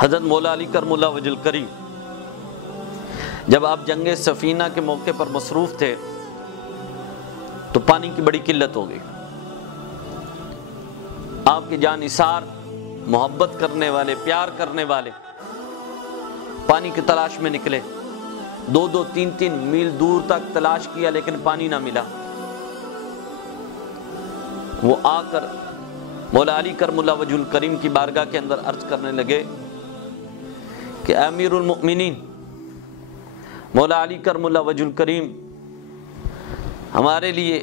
حضرت مولا علی کرم اللہ وجہ الکریم جب آپ جنگ سفینہ کے موقع پر مصروف تھے تو پانی کی بڑی قلت ہو گئی. آپ کے جان نثار محبت کرنے والے، پیار کرنے والے پانی کی تلاش میں نکلے. 2-2 3-3 میل دور تک تلاش کیا لیکن پانی نہ ملا. وہ آ کر مولا علی کرم اللہ وجہ الکریم کی بارگاہ کے اندر عرض کرنے لگے کہ امیر المؤمنین مولا علی کرم اللہ وجہ الکریم، ہمارے لیے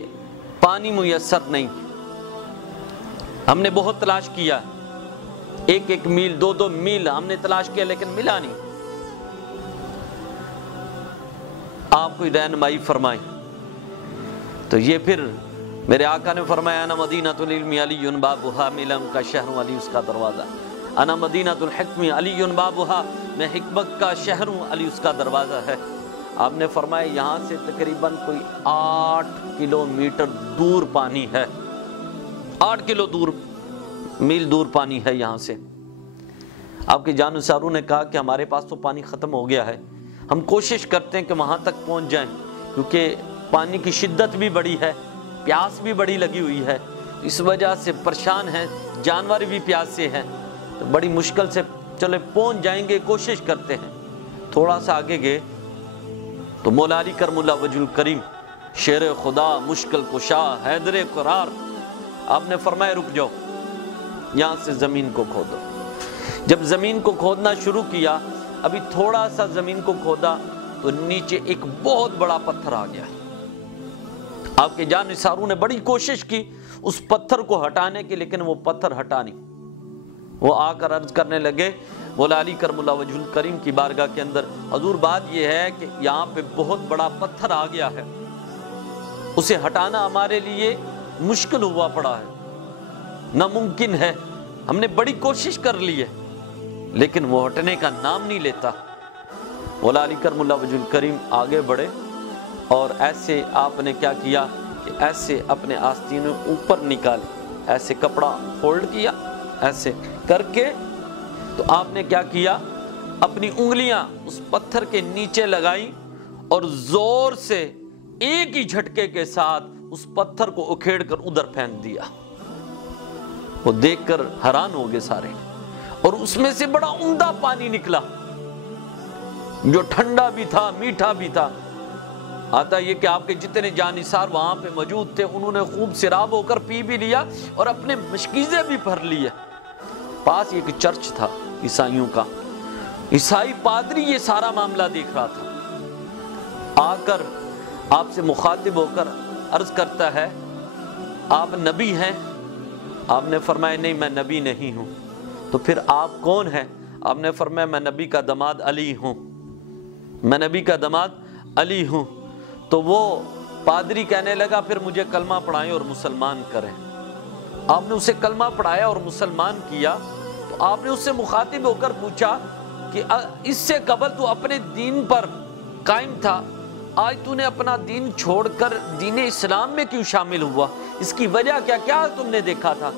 پانی میسر نہیں. ہم نے بہت تلاش کیا، 1-1 میل 2-2 میل ہم نے تلاش کیا لیکن ملا نہیں. آپ کوئی رہنمائی فرمائیں. تو یہ پھر میرے آقا نے فرمایا انا مدینۃ العلم علی بابھا، میں علم کا شہر ہوں، علی اس کا دروازہ. انا مدینۃ الحکم علی بابھا، میں حکمت کا شہر ہوں، علی اس کا دروازہ ہے. آپ نے فرمایا یہاں سے تقریباً کوئی 8 کلومیٹر دور پانی ہے، 8 میل دور پانی ہے یہاں سے. آپ کے جانثاروں نے کہا کہ ہمارے پاس تو پانی ختم ہو گیا ہے، ہم کوشش کرتے ہیں کہ وہاں تک پہنچ جائیں، کیونکہ پانی کی شدت بھی بڑی ہے، پیاس بھی بڑی لگی ہوئی ہے، اس وجہ سے پریشان ہیں، جانور بھی پیاس سے ہیں، تو بڑی مشکل سے چلے پہنچ جائیں گے، کوشش کرتے ہیں. تھوڑا سا آگے گئے تو مولا علی کرم اللہ وجہ الکریم، شیر خدا، مشکل کشا، حیدر قرار، آپ نے فرمایا رک جاؤ، یہاں سے زمین کو کھودو. جب زمین کو کھودنا شروع کیا، ابھی تھوڑا سا زمین کو کھودا تو نیچے ایک بہت بڑا پتھر آ گیا. آپ کے جانثاروں نے بڑی کوشش کی اس پتھر کو ہٹانے کی، لیکن وہ پتھر ہٹا نہیں. وہ آ کر عرض کرنے لگے مولا علی کرم اللہ وجہ الکریم کی بارگاہ کے اندر، حضور بات یہ ہے کہ یہاں پہ بہت بڑا پتھر آ گیا ہے، اسے ہٹانا ہمارے لیے مشکل ہوا پڑا ہے، ناممکن ہے. ہم نے بڑی کوشش کر لی ہے لیکن وہ ہٹنے کا نام نہیں لیتا. مولا علی کرم اللہ وجہ الکریم آگے بڑھے اور ایسے آپ نے کیا کیا کہ ایسے اپنے آستینے اوپر نکالے، ایسے کپڑا فولڈ کیا، ایسے کر کے تو آپ نے کیا کیا، اپنی انگلیاں اس پتھر کے نیچے لگائیں اور زور سے ایک ہی جھٹکے کے ساتھ اس پتھر کو اکھیڑ کر ادھر پھینک دیا. وہ دیکھ کر حیران ہو گئے سارے، اور اس میں سے بڑا عمدہ پانی نکلا جو ٹھنڈا بھی تھا، میٹھا بھی تھا. آتا یہ کہ آپ کے جتنے جانثار وہاں پہ موجود تھے انہوں نے خوب سیراب ہو کر پی بھی لیا اور اپنے مشکیزیں بھی بھر لی ہے. پاس ایک چرچ تھا عیسائیوں کا، عیسائی پادری یہ سارا معاملہ دیکھ رہا تھا. آ کر آپ سے مخاطب ہو کر عرض کرتا ہے آپ نبی ہیں؟ آپ نے فرمایا نہیں میں نبی نہیں ہوں. تو پھر آپ کون ہیں؟ آپ نے فرمایا میں نبی کا داماد علی ہوں، میں نبی کا داماد علی ہوں. تو وہ پادری کہنے لگا پھر مجھے کلمہ پڑھائیں اور مسلمان کریں. آپ نے اسے کلمہ پڑھایا اور مسلمان کیا. تو آپ نے اس سے مخاطب ہو کر پوچھا کہ اس سے قبل تو اپنے دین پر قائم تھا، آج تو نے اپنا دین چھوڑ کر دین اسلام میں کیوں شامل ہوا؟ اس کی وجہ کیا کیا تم نے دیکھا تھا؟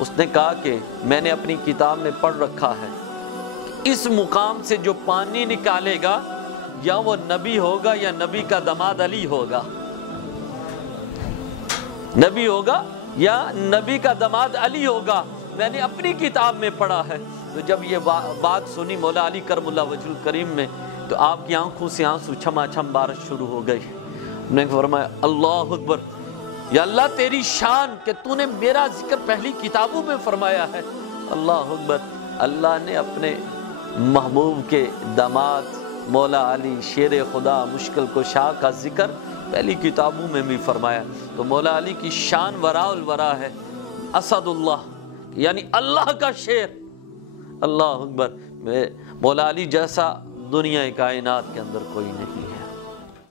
اس نے کہا کہ میں نے اپنی کتاب میں پڑھ رکھا ہے کہ اس مقام سے جو پانی نکالے گا یا وہ نبی ہوگا یا نبی کا داماد علی ہوگا، نبی ہوگا یا نبی کا داماد علی ہوگا، میں نے اپنی کتاب میں پڑھا ہے. تو جب یہ بات سنی مولا علی کرم اللہ وجہ الکریم میں تو آپ کی آنکھوں سے آنسو چھما چھم بارش شروع ہو گئی. انہوں نے فرمایا اللہ اکبر، یا اللہ تیری شان کہ تو نے میرا ذکر پہلی کتابوں میں فرمایا ہے. اللہ اکبر، اللہ نے اپنے محبوب کے داماد مولا علی شیر خدا مشکل کشا کا ذکر پہلی کتابوں میں بھی فرمایا. تو مولا علی کی شان وراء الورا ہے، اسد اللہ یعنی اللہ کا شیر. اللہ اکبر، مولا علی جیسا دنیا کائنات کے اندر کوئی نہیں.